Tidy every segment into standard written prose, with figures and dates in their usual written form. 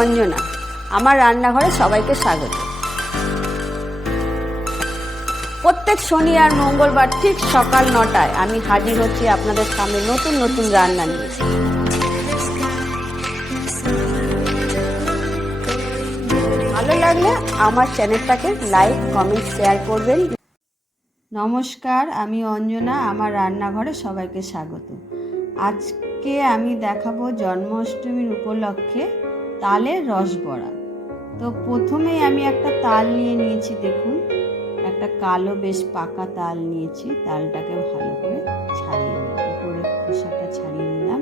অঞ্জনা, আমার রান্নাঘরে সবাইকে স্বাগত। প্রত্যেক শনি আর মঙ্গলবার ঠিক সকাল 9টায় আমি হাজির হচ্ছি আপনাদের সামনে নতুন নতুন রান্না নিয়ে। ভালো লাগলে আমার চ্যানেলটাকে লাইক, কমেন্ট, শেয়ার করবেন। নমস্কার, আমি অঞ্জনা, আমার রান্নাঘরে সবাইকে স্বাগত। আজকে আমি দেখাবো জন্মাষ্টমীর উপলক্ষে তালের রসবড়া। তো প্রথমেই আমি একটা তাল নিয়ে নিয়েছি, দেখুন একটা কালো বেশ পাকা তাল নিয়েছি। তালটাকে ভালো করে ছাড়িয়ে নিই, উপরের খোসাটা ছাড়িয়ে নিলাম।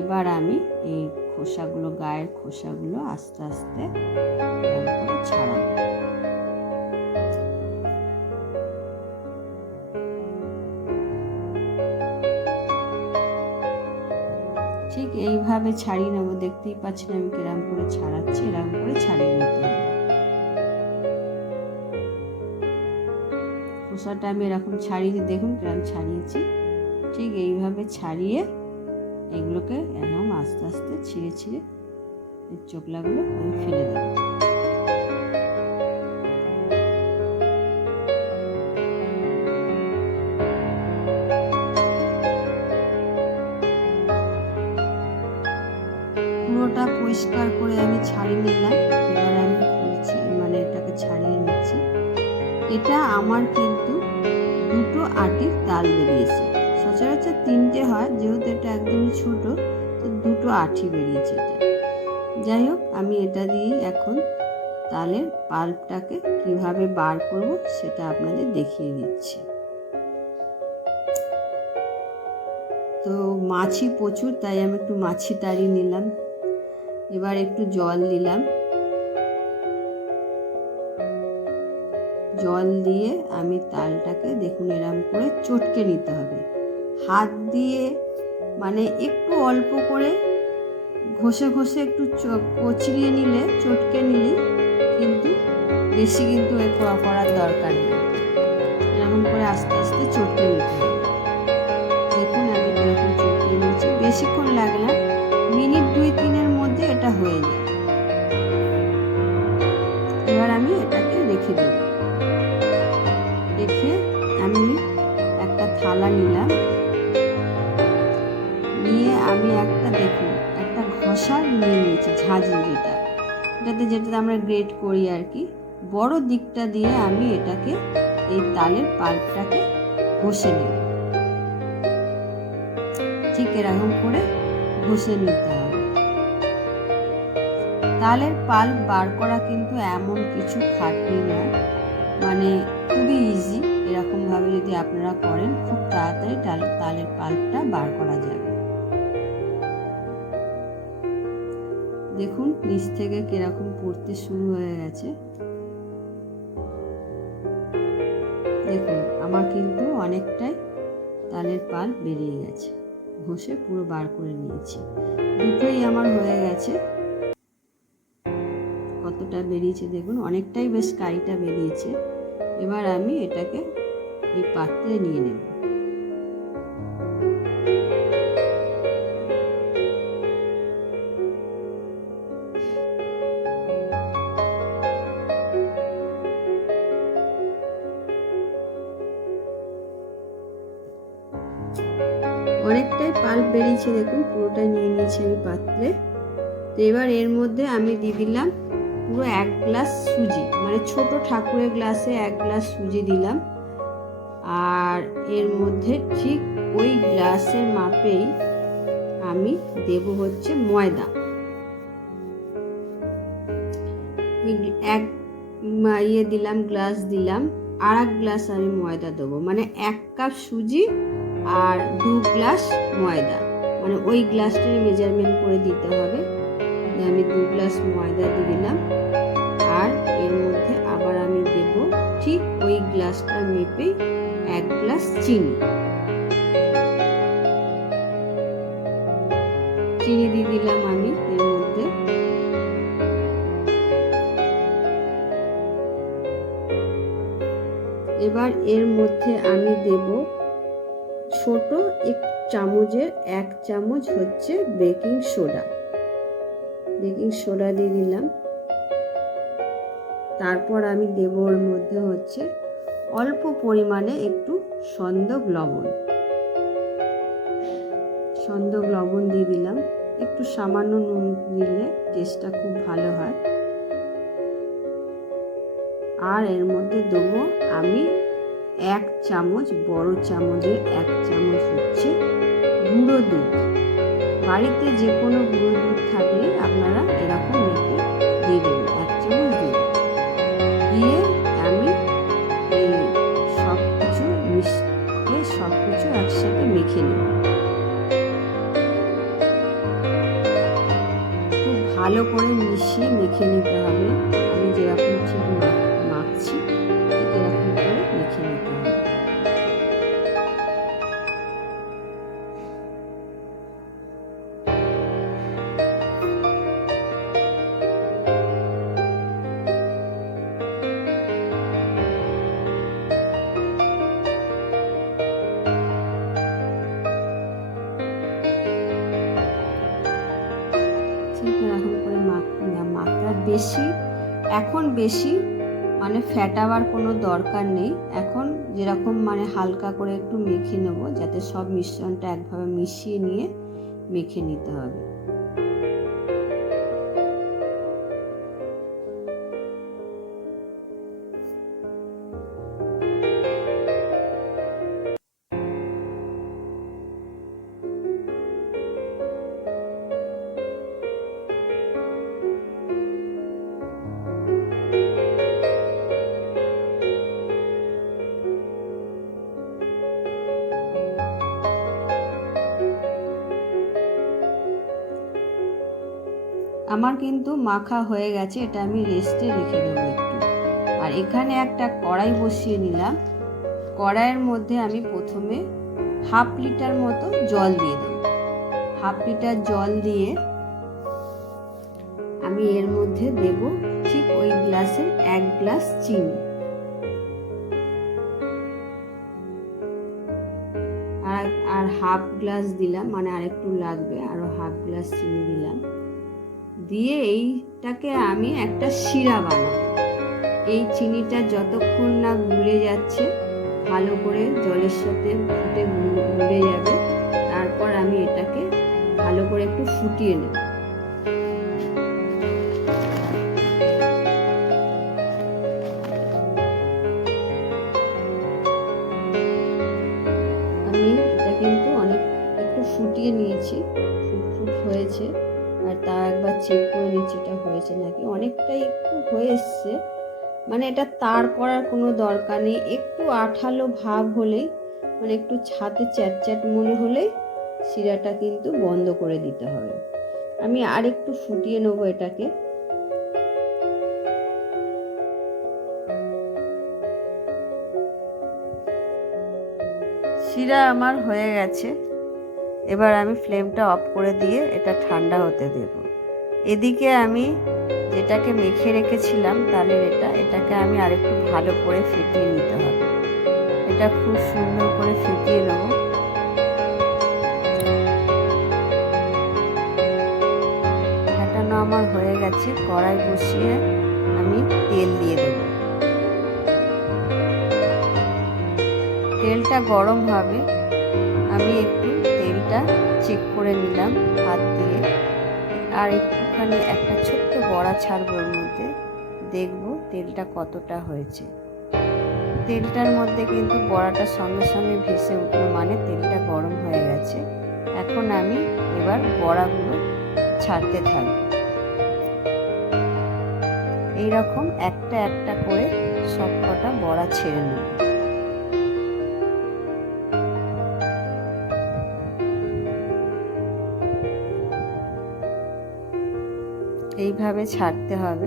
এবার আমি এই খোসাগুলো, গায়ের খোসাগুলো আস্তে আস্তে করে ছাড়াবো। ঠিক এইভাবে ছাড়িয়ে নেবো। দেখতেই পাচ্ছেন আমি কিরম করে ছাড়াচ্ছি, এরকম করে ছাড়িয়ে নিতে হবে। খোসাটা আমি এরকম ছাড়িয়ে, দেখুন কিরম ছাড়িয়েছি। ঠিক এইভাবে ছাড়িয়ে এগুলোকে এরকম আস্তে আস্তে ছিঁড়ে ছিঁড়ে এর চোখলাগুলো আমি ফেলে দেবো। পুরোটা পরিষ্কার করে আমি ছাড়িয়ে নিলাম। এবার আমি খুলছি, মানে এটাকে ছাড়িয়ে নিচ্ছি। এটা আমার কিন্তু দুটো আটির তাল বেরিয়েছে। সচরাচর তিনটে হয়, যেহেতু এটা একদমই ছোট, তো দুটো আটি বেরিয়েছে এটা। যাই হোক, আমি এটা দিয়েই এখন তালের পাল্পটাকে কিভাবে বার করব সেটা আপনাদের দেখিয়ে দিচ্ছি। তো মাছি প্রচুর, তাই আমি একটু মাছি তাড়িয়ে নিলাম। এবার একটু জল দিলাম। জল দিয়ে আমি তালটাকে দেখুন এরম করে চটকে নিতে হবে। হাত দিয়ে মানে একটু অল্প করে ঘষে ঘষে একটু কচলিয়ে নিলে, চটকে নিলে কিন্তু বেশি কিন্তু করার দরকার নেই। এরকম করে আস্তে আস্তে চটকে নিতে হবে। দেখুন আমি এরকম চটকে নিয়েছি, বেশিক্ষণ লাগে না, মিনিট 2-3-এর মধ্যে এটা হয়ে যায়। এবার আমি এটাকে রেখে দেব। রেখে আমি একটা থালা নিলাম, নিয়ে আমি একটা, দেখুন একটা ঘষার নিয়ে নিয়েছি, ঝাঁঝরি যেটাতে আমরা গ্রেট করি আর কি। বড় দিকটা দিয়ে আমি এটাকে, এই তালের পাল্পটাকে ঘষে নেব। ঠিক এরকম করে ঘষে নিতে হবে। তালের পাল্প বার করা কিন্তু এমন কিছু খাটনি নয়, মানে খুবই ইজি। এরকমভাবে যদি আপনারা করেন, খুব তাড়াতাড়ি তালের পাল্পটা বার করা যাবে। দেখুন নিচ থেকে কিরকম পড়তে শুরু হয়ে গেছে। দেখুন আমার কিন্তু অনেকটাই তালের পাল্প বেরিয়ে গেছে, ঘষে পুরো বার করে নিয়েছি। দুটোই আমার হয়ে গেছে। কতটা বেরিয়েছে দেখুন, অনেকটাই বেশ কাইটা বেরিয়েছে। এবার আমি এটাকে এই পাত্রে নিয়ে নেব। অনেকটাই পাল্প বেরিয়েছে, দেখুন পুরোটাই নিয়ে নিয়েছি আমি পাত্রে। তো এবার এর মধ্যে আমি দিয়ে দিলাম পুরো 1 গ্লাস সুজি, মানে ছোট ঠাকুরের গ্লাসে 1 গ্লাস সুজি দিলাম। আর এর মধ্যে ঠিক ওই গ্লাসের মাপেই আমি দেব হচ্ছে ময়দা। দিলাম, গ্লাস দিলাম, আর 1 গ্লাস আমি ময়দা দেবো, মানে 1 কাপ সুজি আর 2 গ্লাস ময়দা, মানে ওই গ্লাসটার মেজারমেন্ট করে দিতে হবে। আমি 2 গ্লাস ময়দা দিয়ে দিলাম। আর এর মধ্যে আবার আমি দেব ঠিক ওই গ্লাসটার মেপে 1 গ্লাস চিনি দিয়ে দিলাম আমি এর মধ্যে। এবার এর মধ্যে আমি দেব ছোট 1 চামচের 1 চামচ হচ্ছে বেকিং সোডা। বেকিং সোডা দিয়ে দিলাম। তারপর আমি দেব ওর মধ্যে হচ্ছে অল্প পরিমাণে একটু সন্দক লবণ দিয়ে দিলাম। একটু সামান্য নুন দিলে টেস্টটা খুব ভালো হয়। আর এর মধ্যে দেবো আমি 1 চামচ, বড় চামচের 1 চামচ হচ্ছে গুঁড়ো দুধ। বাড়িতে যে কোনো গুঁড়ো দুধ থাকলে আপনারা এরকম মেখে দিয়ে দেবেন, 1 চামচ দিয়ে আমি এই সব কিছু একসাথে মেখে নেব। খুব ভালো করে মিশিয়ে মেখে নিতে হবে। আমি যেরকম ঠিক মাখছি ঠিক এরকম করে মেখে নিতে হবে। এরকম করে মাত্রা বেশি মানে ফ্যাটাবার কোনো দরকার নেই। এখন যেরকম মানে হালকা করে একটু মেখে নেব, যাতে সব মিশ্রণটা একভাবে মিশিয়ে নিয়ে মেখে নিতে হবে। আমার কিন্তু মাখা হয়ে গেছে, এটা আমি রেস্টে রেখে দেবো একটু। আর এখানে একটা কড়াই বসিয়ে নিলাম। কড়াইয়ের মধ্যে আমি প্রথমে 1/2 লিটার মতো জল দিয়ে দেবো। 1/2 লিটার জল দিয়ে আমি এর মধ্যে দেব ঠিক ওই গ্লাসের 1 গ্লাস চিনি। আর 1/2 গ্লাস দিলাম, মানে আরেকটু লাগবে, আরও 1/2 গ্লাস চিনি দিলাম। দিয়ে এইটাকে আমি একটা শিরা বানাবো। এই চিনিটা যতক্ষণ না গুলে যাচ্ছে, ভালো করে জলের সাথে ফুটে গুলে যাবে, তারপর আমি এটাকে ভালো করে একটু ফুটিয়ে নেব। আমি এটা কিন্তু একটু ফুটিয়ে নিয়েছি, ফুট হয়েছে। আর তা একবার চেক করে নিচ্ছি এটা হয়েছে নাকি। অনেকটাই একটু হয়ে এসছে, মানে এটা তার করার কোনো দরকার নেই। একটু আঠালো ভাব হলেই, মানে একটু হাতে চ্যাটচ্যাট মনে হলেই শিরাটা কিন্তু বন্ধ করে দিতে হবে। আমি আর একটু ফুটিয়ে নেব এটাকে। শিরা আমার হয়ে গেছে। এবার আমি ফ্লেমটা অফ করে দিয়ে এটা ঠান্ডা হতে দেব। এদিকে আমি যেটাকে মেখে রেখেছিলাম তালের এটাকে আমি আরেকটু ভালো করে ফেটিয়ে নিতে হবে। এটা খুব সুন্দর করে ফেটিয়ে নেব। ফেটানো আমার হয়ে গেছে। কড়াই বসিয়ে আমি তেল দিয়ে দেব। তেলটা গরম হবে, আমি একটু তেলটা চেক করে নিলাম হাত দিয়ে। আর একটুখানি একটা ছোট্ট বড়া ছাড়বো এর মধ্যে, দেখবো তেলটা কতটা হয়েছে। তেলটার মধ্যে কিন্তু বড়াটার সঙ্গে সঙ্গে ভেসে উঠলো, মানে তেলটা গরম হয়ে গেছে। এখন আমি এবার বড়াগুলো ছাড়তে থাকবো। এইরকম একটা একটা করে সব কটা বড়া ছেড়ে নেব। এইভাবে ছাড়তে হবে।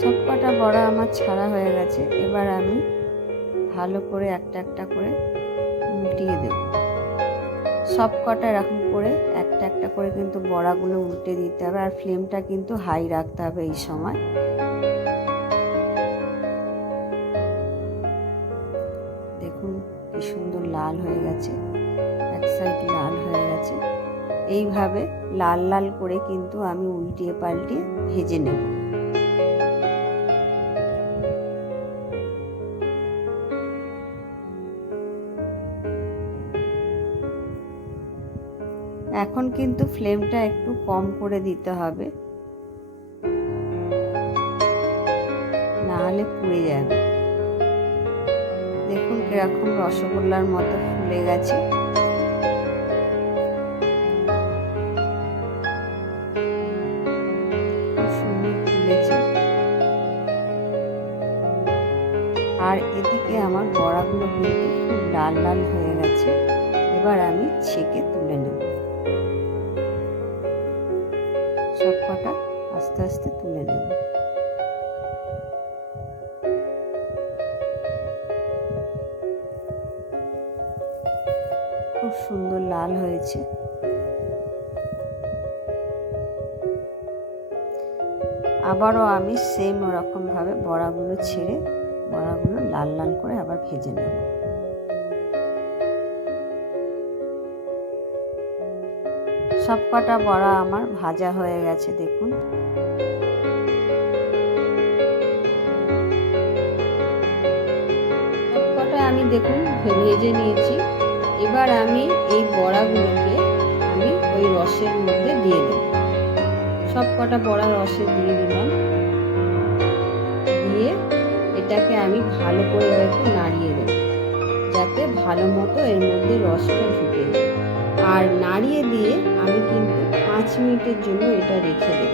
সব কটা বড়া আমার ছাড়া হয়ে গেছে। এবার আমি ভালো করে একটা একটা করে উল্টিয়ে দেব। সব কটা এরকম করে একটা একটা করে কিন্তু বড়াগুলো উল্টে দিতে হবে, আর ফ্লেমটা কিন্তু হাই রাখতে হবে এই সময়। দেখুন কি সুন্দর লাল হয়ে গেছে, এক সাইড লাল হয়ে গেছে। এইভাবে লাল লাল করে কিন্তু আমি উল্টিয়ে পাল্টিয়ে ভেজে নেব। এখন কিন্তু ফ্লেমটা একটু কম করে দিতে হবে, না হলে পুড়ে যাবে। দেখুন কিরকম রসগোল্লার মতো ফুলে গেছে। খুব সুন্দর ফুলেছে। আর এদিকে আমার বড়াগুলো কিন্তু খুব লাল লাল হয়ে গেছে। এবার আমি ছেঁকে তুলে নেব। সব কটা আস্তে আস্তে তুলে নেব। খুব সুন্দর লাল হয়েছে। আবারও আমি সেম ওরকম ভাবে বড়াগুলো ছেড়ে বড়াগুলো লাল লাল করে আবার ভেজে নেব। সব কটা বড়া আমার ভাজা হয়ে গেছে। দেখুন সব কটা আমি দেখুন ভেজে নিয়েছি। এবার আমি এই বড়াগুলোকে আমি ওই রসের মধ্যে দিয়ে দেব। সব কটা বড়া রসে দিয়ে দিলাম। দিয়ে এটাকে আমি ভালো করে একটু নাড়িয়ে দেব, যাতে ভালো মতো এর মধ্যে রসটা ঢুকে যায়। আর নাড়িয়ে দিয়ে আমি কিন্তু 5 মিনিটের জন্য এটা রেখে দেব।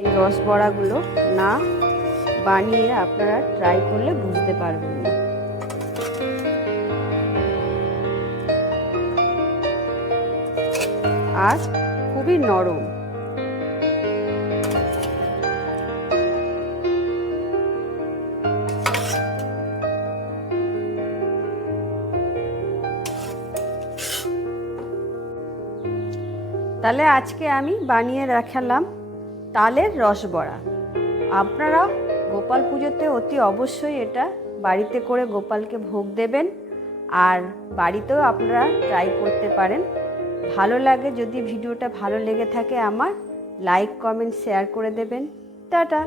এই রস বড়াগুলো না বানিয়ে আপনারা ট্রাই করলে বুঝতে পারবেন না। আর খুবই নরম। তাহলে আজকে আমি বানিয়ে রাখলাম তালের রসবড়া। আপনারা গোপাল পুজোতে অতি অবশ্যই এটা বাড়িতে করে গোপালকে ভোগ দেবেন, আর বাড়িতেও আপনারা ট্রাই করতে পারেন। ভালো লাগে, যদি ভিডিওটা ভালো লেগে থাকে আমার লাইক কমেন্ট শেয়ার করে দেবেন। টাটা।